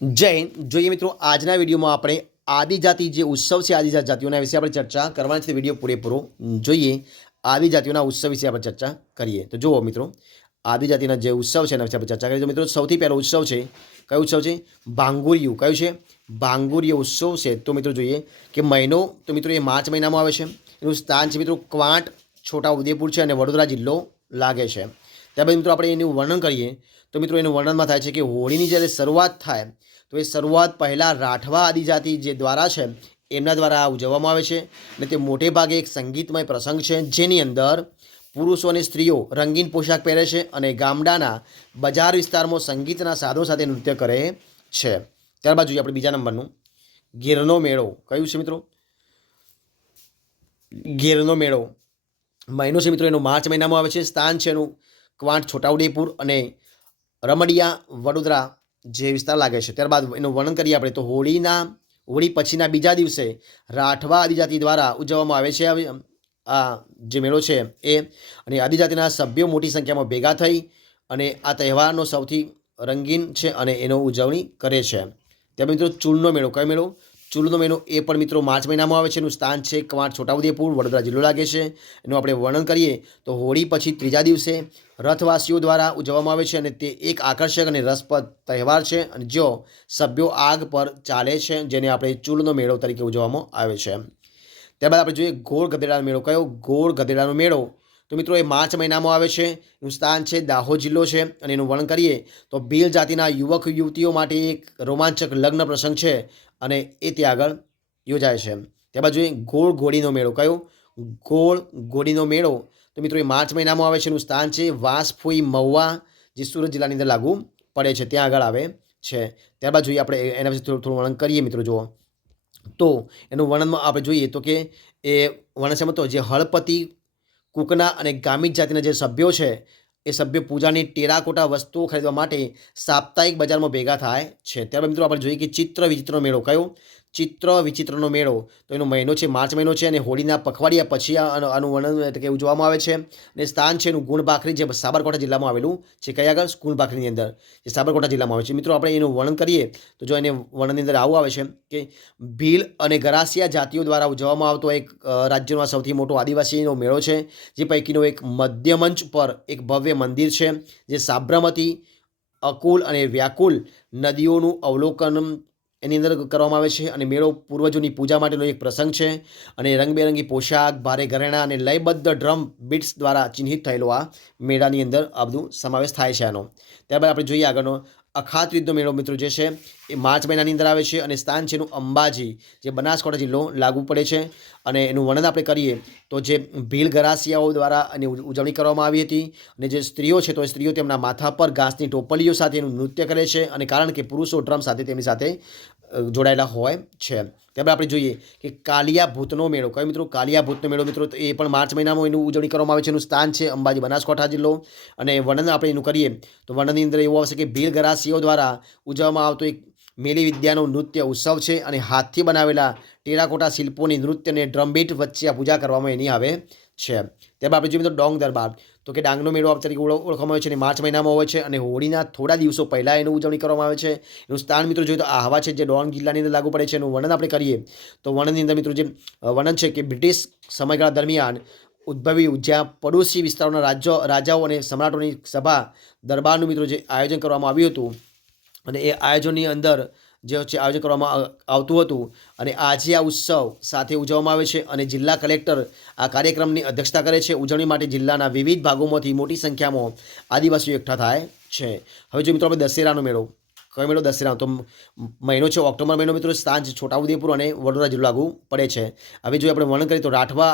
જય હિન્દ। જોઈએ મિત્રો, આજના વિડીયોમાં આપણે આદિજાતિ જે ઉત્સવ છે આદિજાતિ જાતિઓના વિશે આપણે ચર્ચા કરવાની છે। વિડીયો પૂરેપૂરો જોઈએ, આદિજાતિઓના ઉત્સવ વિશે આપણે ચર્ચા કરીએ। તો જુઓ મિત્રો, આદિજાતિના જે ઉત્સવ છે એના વિશે આપણે ચર્ચા કરીએ। તો મિત્રો, સૌથી પહેલો ઉત્સવ છે, કયો ઉત્સવ છે? ભાંગુરિયું। કયું છે? ભાંગુરિયું ઉત્સવ છે। તો મિત્રો જોઈએ કે મહિનો, તો મિત્રો એ માર્ચ મહિનામાં આવે છે। એનું સ્થાન છે મિત્રો ક્વાંટ, છોટા ઉદેપુર છે અને વડોદરા જિલ્લો લાગે છે। ત્યારબાદ મિત્રો આપણે એનું વર્ણન કરીએ તો મિત્રો એનું વર્ણનમાં થાય છે કે હોળીની જ્યારે શરૂઆત થાય તો એ શરૂઆત પહેલાં રાઠવા આદિજાતિ જે દ્વારા છે એમના દ્વારા ઉજવવામાં આવે છે અને તે મોટે ભાગે એક સંગીતમય પ્રસંગ છે, જેની અંદર પુરુષો અને સ્ત્રીઓ રંગીન પોશાક પહેરે છે અને ગામડાના બજાર વિસ્તારમાં સંગીતના સાધનો સાથે નૃત્ય કરે છે। ત્યારબાદ જોઈએ આપણે બીજા નંબરનું ગીરનો મેળો। કયું છે મિત્રો? ગીરનો મેળો મહિનો છે મિત્રો એનો માર્ચ મહિનામાં આવે છે। સ્થાન છે એનું ક્વાંટ, છોટાઉદેપુર અને રમડિયા, વડોદરા જે વિસ્તાર લાગે છે। ત્યારબાદ એનું વર્ણન કરીએ આપણે તો હોળી પછીના બીજા દિવસે રાઠવા આદિજાતિ દ્વારા ઉજવવામાં આવે છે આ જે મેળો છે એ, અને આદિજાતિના સભ્યો મોટી સંખ્યામાં ભેગા થઈ અને આ તહેવારનો સૌથી રંગીન છે અને એનો ઉજવણી કરે છે। ત્યાર મિત્રો ચૂલનો મેળો। કયો મેળો? ચૂલનો મેળો એ પણ મિત્રો માર્ચ મહિનામાં આવે છે। એનું સ્થાન છે ક્વાંટ, છોટાઉદેપુર, વડોદરા જિલ્લો લાગે છે। એનું આપણે વર્ણન કરીએ તો હોળી પછી ત્રીજા દિવસે રથવાસીઓ દ્વારા ઉજવવામાં આવે છે અને તે એક આકર્ષક અને રસપ્રદ તહેવાર છે અને જો સભ્યો આગ પર ચાલે છે, જેને આપણે ચૂલનો મેળો તરીકે ઉજવવામાં આવે છે। ત્યારબાદ આપણે જોઈએ ગોળ ગધેડાનો મેળો। કયો? ગોળ ગધેડાનો મેળો તો મિત્રો એ માર્ચ મહિનામાં આવે છે। એનું સ્થાન છે દાહોદ જિલ્લો છે અને એનું વર્ણન કરીએ તો ભીલ જાતિના યુવક યુવતીઓ માટે એક રોમાંચક લગ્ન પ્રસંગ છે અને એ ત્યાં આગળ યોજાય છે। ત્યારબાદ જોઈએ ગોળ ઘોડીનો મેળો। કયો? ગોળ ઘોડીનો મેળો તો મિત્રો એ માર્ચ મહિનામાં આવે છે। એનું સ્થાન છે વાંસફોઈ, મહુવા, જે સુરત જિલ્લાની અંદર લાગુ પડે છે, ત્યાં આગળ આવે છે। ત્યારબાદ જોઈએ આપણે એના વિશે થોડું વર્ણન કરીએ મિત્રો। જુઓ તો એનું વર્ણનમાં આપણે જોઈએ તો કે એ વર્ણન છે તો જે હળપતિ, કુકના અને ગામિત જાતિના જે સભ્યો છે એ સભ્યો પૂજાની ટેરાકોટા વસ્તુઓ ખરીદવા માટે સાપ્તાહિક બજારમાં ભેગા થાય છે। ત્યારબાદ મિત્રો આપણે જોઈએ કે ચિત્ર વિચિત્રનો મેળો। કયો? ચિત્ર વિચિત્રનો મેળો તો એનો મહિનો છે માર્ચ મહિનો છે અને હોળીના પખવાડિયા પછી આનું વર્ણન એટલે કે ઉજવવામાં આવે છે અને સ્થાન છે એનું ગુણભાખરી, જે સાબરકાંઠા જિલ્લામાં આવેલું છે। કયા આગળ? ગુણભાખરીની અંદર, જે સાબરકાંઠા જિલ્લામાં આવે છે। મિત્રો આપણે એનું વર્ણન કરીએ તો જો એને વર્ણનની અંદર આવું આવે છે કે ભીલ અને ગરાસિયા જાતિઓ દ્વારા ઉજવવામાં આવતો એક રાજ્યનો સૌથી મોટો આદિવાસીનો મેળો છે, જે પૈકીનો એક મધ્યમંચ પર એક ભવ્ય મંદિર છે, જે સાબરમતી, અકુલ અને વ્યાકુલ નદીઓનું અવલોકન એની અંદર કરવામાં આવે છે અને મેળો પૂર્વજોની પૂજા માટેનો એક પ્રસંગ છે અને રંગબેરંગી પોશાક, ભારે ઘરેણાં અને લયબદ્ધ ડ્રમ બીટ્સ દ્વારા ચિહ્નિત થયેલો આ મેળાની અંદર આ બધું સમાવેશ થાય છે આનો। ત્યારબાદ આપણે જોઈએ આગળનો અખાત્રીજનો મેળો મિત્રો જે છે એ માર્ચ મહિનાની અંદર આવે છે અને સ્થાન છે એનું અંબાજી, જે બનાસકાંઠા જિલ્લો લાગુ પડે છે અને એનું વર્ણન આપણે કરીએ તો જે ભીલ ગરાસિયાઓ દ્વારા એની ઉજવણી કરવામાં આવી હતી અને જે સ્ત્રીઓ છે તો એ સ્ત્રીઓ તેમના માથા પર ઘાસની ટોપલીઓ સાથે એનું નૃત્ય કરે છે અને કારણ કે પુરુષો ડ્રમ સાથે તેમની સાથે જોડાયેલા હોય છે। ત્યારબાદ આપણે જોઈએ કે કાલિયા ભૂતનો મેળો। કયો મિત્રો? કાલિયા ભૂતનો મેળો મિત્રો તો એ પણ માર્ચ મહિનામાં એનું ઉજવણી કરવામાં આવે છે। એનું સ્થાન છે અંબાજી, બનાસકાંઠા જિલ્લો અને વર્ણન આપણે એનું કરીએ તો વર્ણનની અંદર એવું આવશે કે ભીલ ગરાસીઓ દ્વારા ઉજવવામાં આવતો એક મેલી વિદ્યાનો નૃત્ય ઉત્સવ છે અને હાથથી બનાવેલા ટેરાકોટા શિલ્પોની નૃત્ય અને ડ્રમબીટ વચ્ચે આ પૂજા કરવામાં એની આવે છે। ત્યારબાદ આપણે જોઈએ મિત્રો ડોંગ દરબાર। તો કે ડાંગનો મેળો તરીકે ઓળખવામાં આવે છે અને માર્ચ મહિનામાં હોય છે અને હોળીના થોડા દિવસો પહેલાં એનું ઉજવણી કરવામાં આવે છે। એનું સ્થાન મિત્રો જોઈએ તો આહવા છે, જે ડોંગ જિલ્લાની અંદર લાગુ પડે છે। એનું વર્ણન આપણે કરીએ તો વર્ણનની અંદર મિત્રો જે વર્ણન છે કે બ્રિટિશ સમયગાળા દરમિયાન ઉદ્ભવ્યું, જ્યાં પડોશી વિસ્તારોના રાજાઓ અને સમ્રાટોની સભા દરબારનું મિત્રો જે આયોજન કરવામાં આવ્યું હતું અને એ આયોજનની અંદર જે છે આયોજન કરવામાં આવતું હતું અને આજે આ ઉત્સવ સાથે ઉજવવામાં આવે છે અને જિલ્લા કલેક્ટર આ કાર્યક્રમની અધ્યક્ષતા કરે છે। ઉજવણી માટે જિલ્લાના વિવિધ ભાગોમાંથી મોટી સંખ્યામાં આદિવાસીઓ એકઠા થાય છે। હવે જો મિત્રો આપણે દશેરાનો મેળો। કયો મેળો? દશેરા તો મહિનો છે ઓક્ટોબર મહિનો મિત્રો, સ્થાન છે છોટાઉદેપુર અને વડોદરા જિલ્લો લાગુ પડે છે। હવે જો આપણે વર્ણન કરીએ તો રાઠવા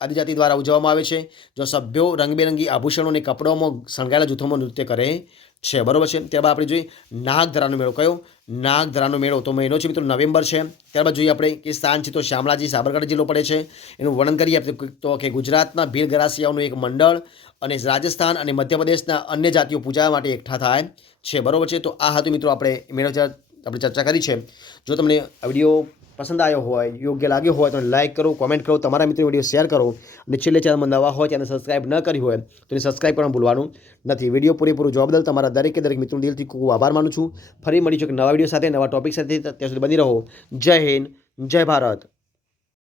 આદિજાતિ દ્વારા ઉજવવામાં આવે છે, જો સભ્યો રંગબેરંગી આભૂષણો અને કપડાઓમાં શણગાયેલા જૂથોમાં નૃત્ય કરે છે, બરોબર છે। ત્યારબાદ આપણે જોઈએ નાગધરાનો મેળો। કયો? નાગધરાનો મેળો તો મહિનો છે મિત્રો નવેમ્બર છે। ત્યારબાદ જોઈએ આપણે કે સ્થાન છે તો શામળાજી, સાબરકાંઠા જિલ્લો પડે છે। એનું વર્ણન કરીએ તો કે ગુજરાતના ભીલ ગરાસિયાઓનું એક મંડળ અને રાજસ્થાન અને મધ્યપ્રદેશના અન્ય જાતિઓ પૂજા માટે એકઠા થાય છે, બરોબર છે। તો આ હતું મિત્રો આપણે મેળો આપણે ચર્ચા કરી છે। જો તમને આ વિડીયો પસંદ આવ્યો હોય, યોગ્ય લાગ્યો હોય તો લાઇક કરો, કોમેન્ટ કરો, તમારા મિત્રો વિડીયો શેર કરો અને છેલ્લે ચેનલમાં નવા હોય ચેનલ સબસ્ક્રાઇબ ન કરી હોય તો એને સબસ્ક્રાઇબ કરવાનું ભૂલવાનું નથી. વિડીયો પૂરેપૂરું જોવા બદલ તમારા દરેકે દરેક મિત્રો દિલથી ખૂબ આભાર માનું છું. ફરી મળીશું એક નવા વિડીયો સાથે, નવા ટોપિક સાથે. ત્યાં સુધી બની રહો. જય હિન્દ, જય ભારત.